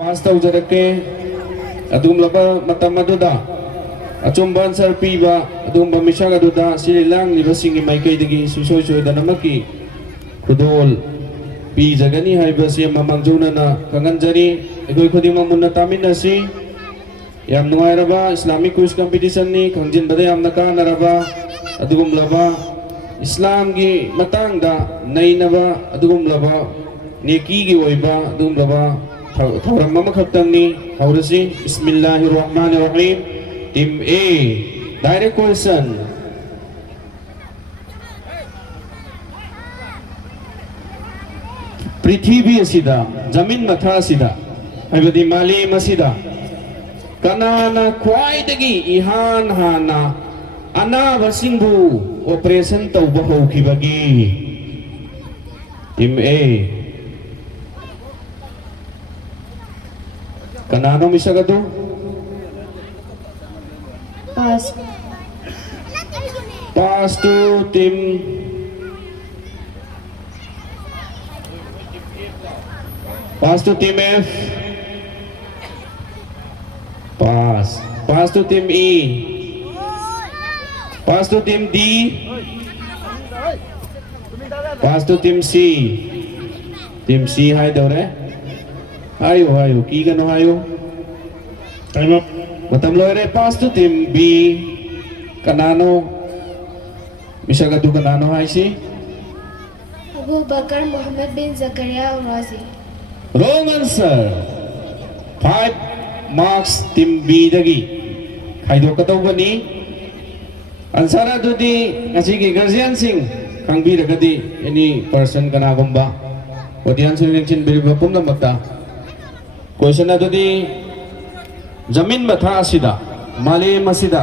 पास तौजरके अदुमलबा मतम अदुदा अचुंबा आंसर पीबा अदुमबा मिशंग अदुदा सिरिलांग निबसिंग माइकैदगी सुसोय सोयदनमकी खुदोल पीजगनी हाइबसी ममंगजौनना खंगनजरी एखोय खुदिमा मुन्ना तामिनसी याम नुंगाइरबा Islamic quiz competition नि खंजिनबदा यामना कानरबा अदुगुमलबा इस्लाम की मतंगदा नैनबा अदुगुमलबा नेकी की ओइबा अदुगुमलबा थौरम अमखक्तंगनी हौरसी बिस्मिल्लाहिर्रहमानिर्रहीम टीम ए डायरेक्ट क्वेश्चन पृथ्वी असिदा जमीन मथा असिदा हाइबदि मालेम असिदा कनाना ख्वाइदगी इहान हाना अनाबसिंबु ऑपरेशन तौबा हौखिबगी टीम ए कनानो मिसगदु pass pass to team F pass to team E pass to team D pass to team C हाय दौरे हायो की गनो हायो टाइम अप मतम लोरे पास टू टीम बी कनानो मिसगदु कनानो हाइसी Abu Bakr Muhammad bin Zakariya Razi Wrong answer. 5 marks team B dagi. Kaido katawani. Answer adudi ngasigi guardian sing kang B dagadi any person kana gumba. Audience selection beriba pumna mata. Question adudi jamin matha asida male masida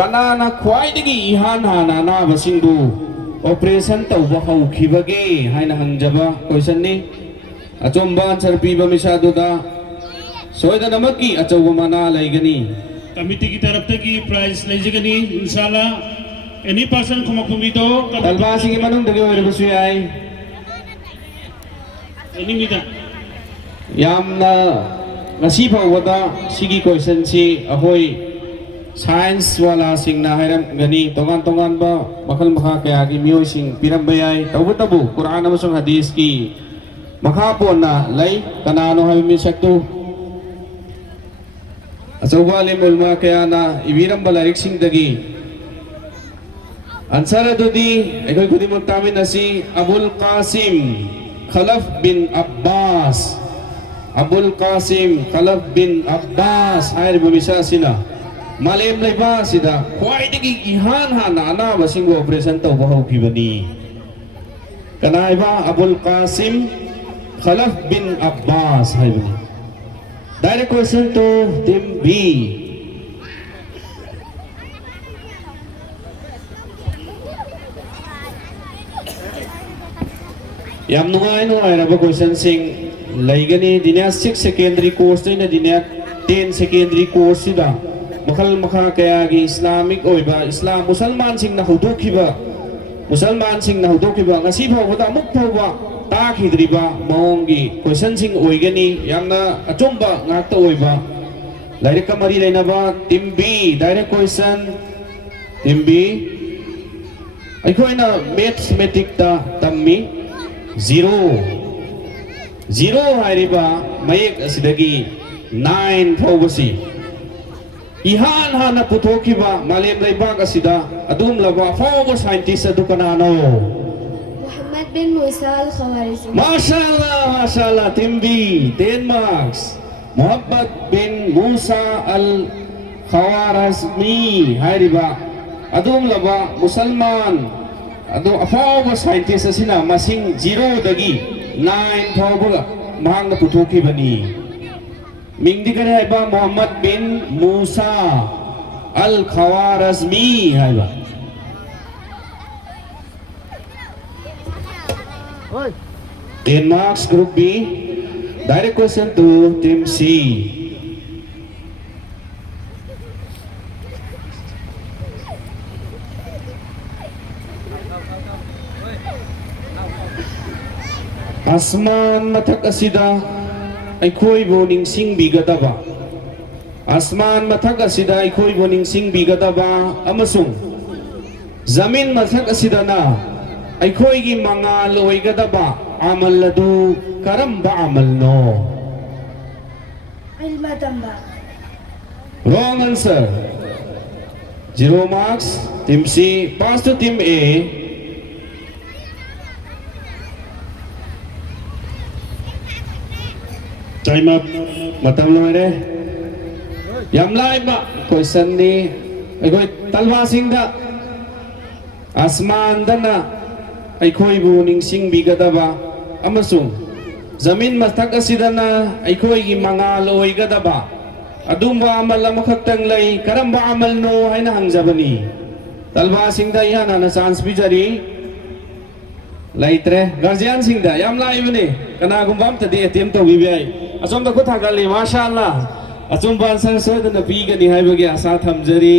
kana na khwai dagi ihan hana na basingbu operation tawba haukhibage haina hangjaba question ni अचुंबा answer पीबा मिसादुदा सोयदनमकी अचौबा मना लैगनी committee की तरफ से की prize लेजगनी इंशाल्लाह any person खुमखुमिदो तलबासी की मनुंग दगे ओइरबसु याय any मिदा यामना ngasi phawada sigi question si ahoi science wala singna hairam gani tongan ba makhal makha kaya gi mioi sing piram bayai tabu Quran amasung hadis ki makapon na lay kanano hay misakto asawba limul ma kaya na ibiram balarik sing dagi ansara dodi akoy kudi mo tamin na si Abul Qasim Khalaf bin Abbas ay bumisa sina malim lay ba sida kway dagi ihan hana ana basing operation to bahaw kibani kanay ba Abul Qasim Khalaf bin Abbas hai bani. Direct question to team B. Yam nungai raba question sing laigani dinya 6 secondary course na dinya 10 secondary course sida makhal makha kaya gi Islamic oiba Islam Musalman sing na hudukhiba ngasi phawda amuk phawba ताखिद्रिबा मौंगी question सिंग ओइगनी यामना अचुंबा ngakta ओइबा lyric मरी लेनबा team B direct question team B अखोइना मैथमेटिक ता तम्मी 0 हाइरिबा मयेक असिदगी 9 फौबसी इहान हाना पुथोखिबा मालेम लैबाक असिदा अदुम लबा फौबा साइंटिस्ट अदु कनानो मोहम्मद बिन मूसा अल खवारिज़मी माशाल्लाह टीम बी 10 marks मोहम्मद बिन मूसा अल खवारिज़मी हाइरिबा अदुम लबा मुसलमान अदु अफाव साइंटिस्ट असिना मसिंग 0 दगी 9 फावबा महंग पुथोकी बनी मिंगदी करे हाइबा मोहम्मद बिन मूसा अल खवारिज़मी हाइबा 10 marks group B. Direct question to team C. Asman mathak asida ꯑꯩꯈꯣꯏꯕꯨ ꯅꯤꯡꯁꯤꯡꯕꯤꯒꯗꯕ ꯑꯁꯃꯥꯟ ꯃꯊꯛ ꯑꯁꯤꯗ ꯑꯩꯈꯣꯏꯕꯨ ꯅꯤꯡꯁꯤꯡꯕꯤꯒꯗꯕ ꯑꯃꯁꯨꯡ ꯖꯃꯤꯟ ꯃꯊꯛ ꯑꯁꯤꯗꯅ ꯑꯩꯈꯣꯏꯒꯤ ꯃꯉꯥꯜ ꯑꯣꯏꯒꯗꯕ ꯑꯃꯜ ꯑꯗꯨ ꯀꯔꯝꯕ ꯑꯃꯜꯅꯣ? Ilma tamba. Wrong answer. 0 marks. Team C. Pass to Team A. Time up. Matam loire. Yam lai ba question ni aigoi talwa singda asman dana aikoi bu ningsing bigadaba amasung zamin mathak asidana aikoi gi mangal oigadaba adumba amal amakhaktang lay karamba amal no haina hangjabani talwa singda yana na chance bijari laitre guardian singda yam lai bani kana gumbam tadi attempt to bibai asom da khutha gali mashallah asum ban sang soy da pi gani haibagi asa thamjari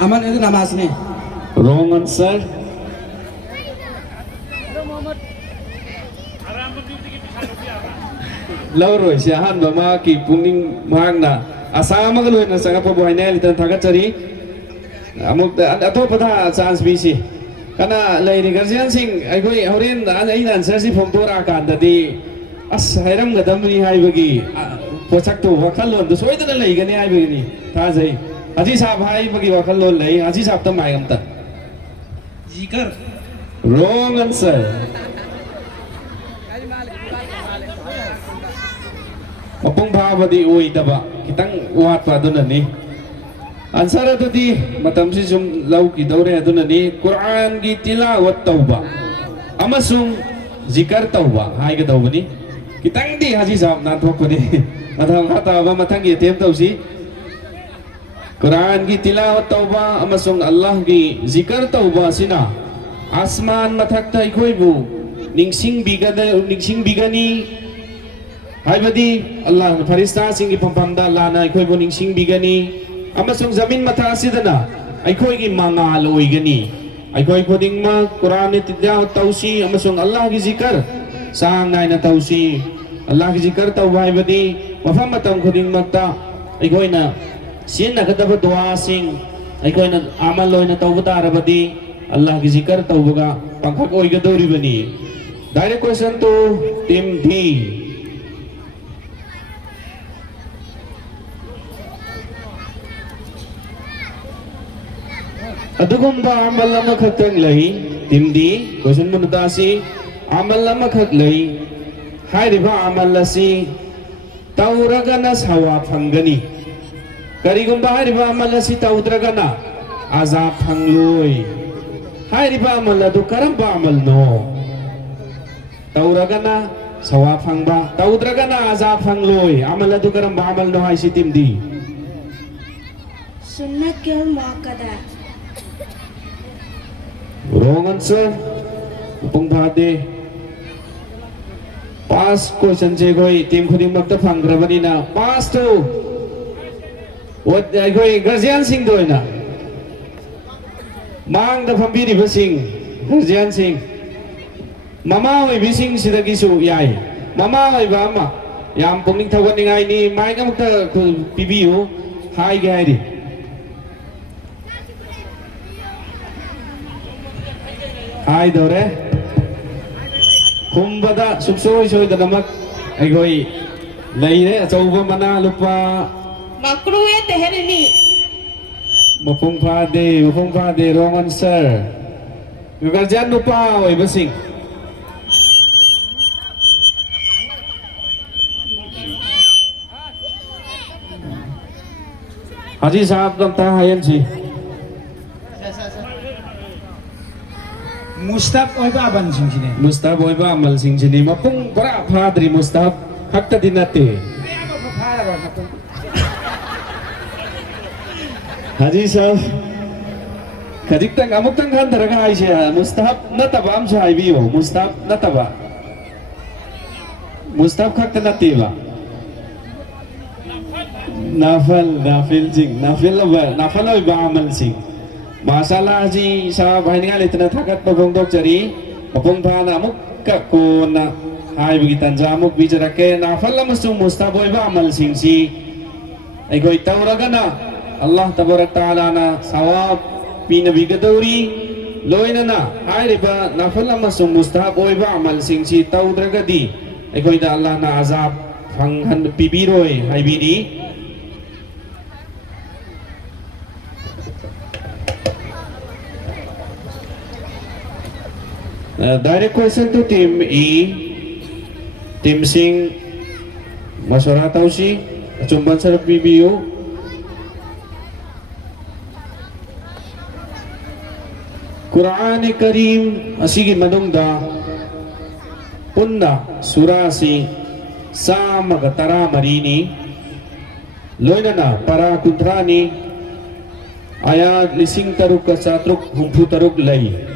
aman itu nama asli. wrong answer lauroi sia han ba ma ki pungning mang na asa ma galoi na sanga po buhay na litan thagat chari amuk ato pada chance bi si kana lai ri guardian sing ai goi horen ai na answer si phom tora kan da di as hairam gadam ni hai bagi pochak to wakhal lon do soi da lai gani hai bagi ni tha jai haji sahab hai bagi wakhal lon lai haji sahab tam ai am ta Zikar. wrong answer mapung bhabadi oidaba kitang wat pa aduna ni answer adudi matam si sum lau ki daure aduna ni Quran gi tilawat tauba amasung zikar tauba hai ga tauba ni kitang di haji sahab na thok ko ni athang khata ba mathang gi tem tau si Quran gi tilawat tauba amasung Allah gi zikar tauba sina asman mathakta ikoi bu ningsing bigani haibadi Allah farista singi pampamda lana ikoi bu ningsing bigani amasung zamin matha asidana aikoi gi mangal oigani aikoi koding ma Quran ni tilawat tausi amasung Allah gi zikar sang nai na tausi Allah gi zikar tauba haibadi mafam matam koding makta aikoi na sin na kadaba dua sing aikoi na amal loi na tauba tarabadi Allah ki zikar taubaga pangkhak oiga dori bani direct question to team D adugumba amal lama khaktang lai team D question mo nutasi amal lama khak lai hai riba amal lasi tauraga na sawa phangani karigumba hai riba amal lasi taudraga na azab phangloi hai riba amal adu karamba amal no tauragana sawa phangba taudragana azab phangloi amal adu karamba amal no hai sitim di Sunnah kyal muakkada. wrong answer upung bhade pass question je goi team khuding makta phangrabani na pass to what goi guardian sing doina mang da phambiri basing guardian sing mama oi bising sidagi su yai mama oi ba ma yam pungning thawan ningai ni mai ka mukta pibiu hai gai ri hai dore kumbada subsoi soi da namak ai goi leire achauba mana lupa Makruye teherini. mapung phade wrong answer guardian lupa oi basing haji sahab dam ta hayan si Mustaf oi ba ban sing sini. Mustaf oi ba amal sing jini mapung bara phadri Mustaf hakta dinate haji sahab kadik tang amuk tang kan taraga aisha Mustaf nataba am sai biyo Mustaf nataba Mustaf hakta nateba nafil sing nafil oi ba amal sing Masala ji sa bahinga litna thakat pabong dokjari mapung phana amuk ka kona hai bagi tanja amuk bijarake nafal amasung mustaboy ba amal singsi ai goi tauragana Allah tabarak taala na sawab pinabi gadori loina na hai riba nafal amasung mustaboy ba amal singsi taudragadi ai goi da Allah na azab phanghan pibiroi hai bidi. Direct question to Team E. Team Singh Masyarakat si Chumban sa PBU. Quran Karim asigi manungda punna surasi sa magatara marini loina na para kuntrani ayat lising taruk ka satruk humpu taruk lay.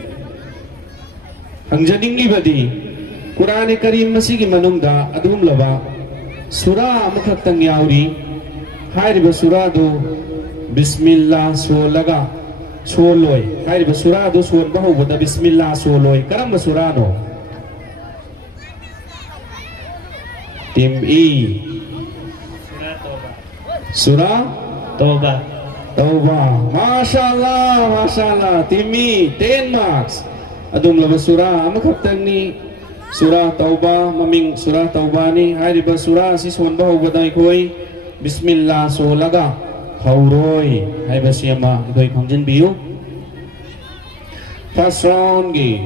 Ang janing ibadi Quran Karim masigi manungda adum laba surah mukhaktang yauri hairiba surah do bismillah so laga soloy hairiba surah do so bahu boda bismillah soloy karamba surah no Team E surah Toba. Mashallah Team E 10 marks adum laba surah amakaptang ni surah Tauba maming surah Tauba ni hai riba surah si son bahu badai koi bismillah so laga hauroi hai basiama idoi khongjin biu first round gi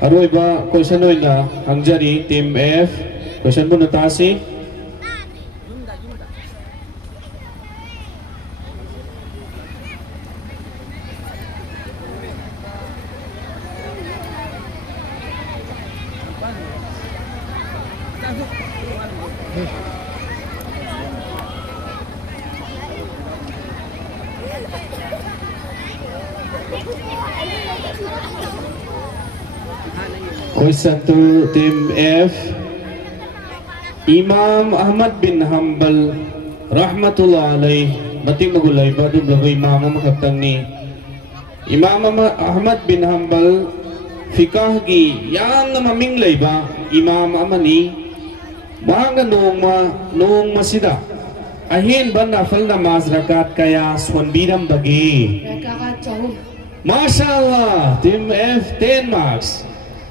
aroi ba question oina hangjari team F question bu notasi Question to Team F. Imam Ahmad bin Hanbal rahmatullah alaih bating magulay ba dun lago imam makaptang ni Imam Ahmad bin Hanbal fikah gi yang na maminglay ba imam amani mga noong masida ahin ba nafal namaz rakat kaya swanbiram bagi Rakaat chahum. Mashallah Team F 10 marks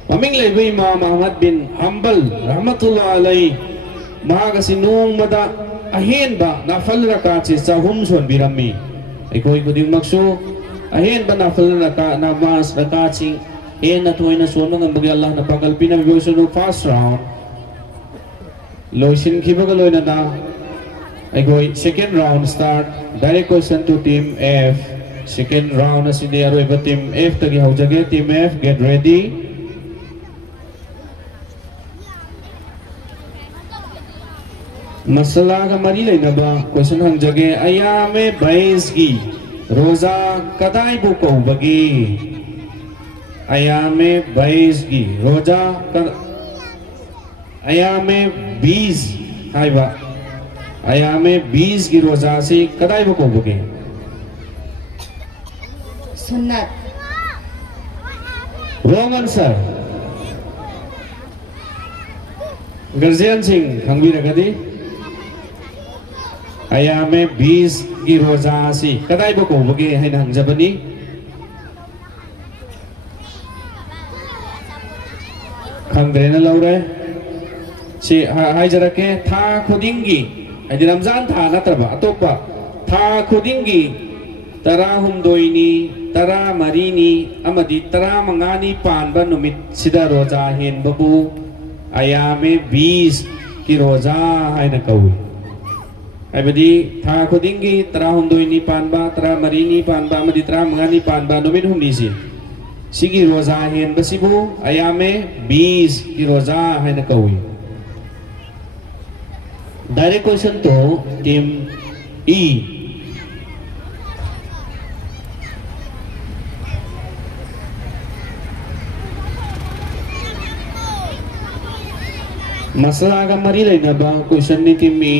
maming lebay Imam Ahmad bin Hanbal rahmatullah alay mga kasinong mada ahin ba nafal rakat si sahum swanbiram mi ay ko ding magso ahin ba nafal namaz rakat si na tuway na suwan ng bagi Allah na pagalpi na bibigay sa first round loisin kibagaloy na ay go second round start direct question to Team F second round na siniyaro iba Team F tagi haujage Team F get ready masala ka marilay na ba question hang jage ayame bais gi roza kadai buko bagi ayame bais gi roza ayame 20 hai ba ayame 20 की रोजा से कदाई बको बगे Sunnat. wrong answer गर्जियन सिंह खंगवी रगदी ayame 20 की रोजा से कदाई बको बगे है हंजबनी खंगरे न लौरे si hai jarake tha khudingi ai ramzan tha natraba atokpa tha khudingi tara humdoini tara marini amadi tara mangani panba numit sida roja hen babu ayame 20 ki roja hai na kawi ai badi tha khudingi tara humdoini panba tara marini panba amadi tara mangani panba numit humni si sigi roja hen basibu ayame 20 ki roja hai na kawi. Direct question to Team E. Masala ka marilay na ba question ni Team E?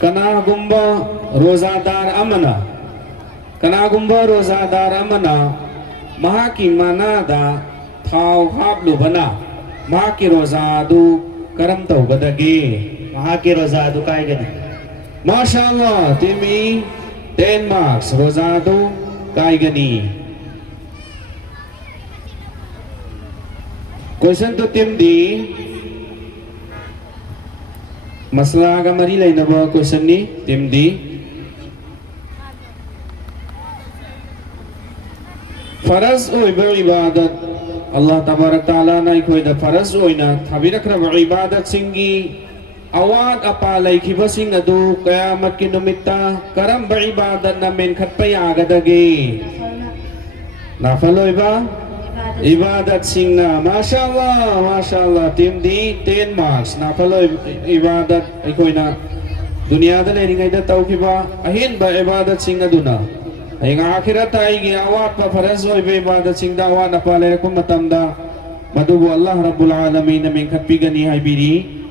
Kana gumba rozadar amana Kanagumba rozadar amana mahaki manada thau haplubana mahaki rozadu karam tawgadagi mahaki roza adu kai gani mashallah timi 10 marks rozadu kaigani. Question to Team D. Masla ka mari lay na ba question ni Team D? Faraz oiba ibadat Allah tabarak ta'ala na ikoy da faraz oy na thabirak na ibadat singi awad apalay kibasing adu kaya magkinumita karam ba ibadat namin katpayagadagi nafaloy ba? Ibadat sing na mashallah Team D 10 marks nafaloy ibadat ikoy na dunia da lay ngay da tau kiba ahin ba ibadat sing na duna ay nga akhirat ay giawat pa faraz oy ba ibadat sing da awat apalay kung matamda madugo Allah Rabbul Alamin namin katpigani hay bini